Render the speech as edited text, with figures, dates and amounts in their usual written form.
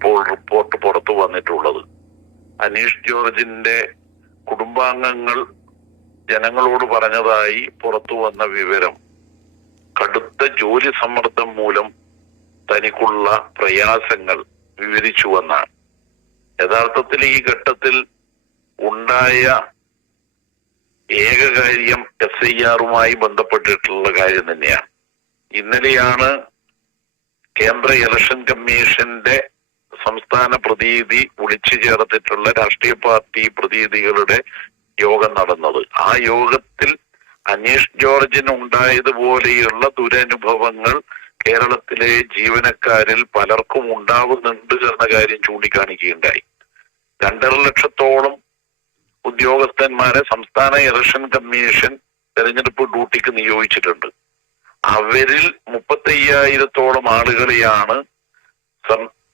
ഇപ്പോൾ റിപ്പോർട്ട് പുറത്തു വന്നിട്ടുള്ളത്. അനീഷ് ജോർജിന്റെ കുടുംബാംഗങ്ങൾ ജനങ്ങളോട് പറഞ്ഞതായി പുറത്തു വന്ന വിവരം കടുത്ത ജോലി സമ്മർദ്ദം മൂലം തനിക്കുള്ള പ്രയാസങ്ങൾ വിവരിച്ചുവെന്നാണ്. യഥാർത്ഥത്തിൽ ഈ ഘട്ടത്തിൽ ഉണ്ടായ ഏക കാര്യം SIR ബന്ധപ്പെട്ടിട്ടുള്ള കാര്യം തന്നെയാണ്. ഇന്നലെയാണ് കേന്ദ്ര ഇലക്ഷൻ കമ്മീഷന്റെ സംസ്ഥാന പ്രതിനിധി വിളിച്ചു ചേർത്തിട്ടുള്ള രാഷ്ട്രീയ പാർട്ടി പ്രതിനിധികളുടെ യോഗം നടന്നത്. ആ യോഗത്തിൽ അനീഷ് ജോർജിന് ഉണ്ടായതുപോലെയുള്ള ദുരനുഭവങ്ങൾ കേരളത്തിലെ ജീവനക്കാരിൽ പലർക്കും ഉണ്ടാവുന്നുണ്ട് എന്ന കാര്യം ചൂണ്ടിക്കാണിക്കുകയുണ്ടായി. 2.5 ലക്ഷത്തോളം ഉദ്യോഗസ്ഥന്മാരെ സംസ്ഥാന ഇലക്ഷൻ കമ്മീഷൻ തെരഞ്ഞെടുപ്പ് ഡ്യൂട്ടിക്ക് നിയോഗിച്ചിട്ടുണ്ട്. അവരിൽ 35,000-ഓളം ആളുകളെയാണ്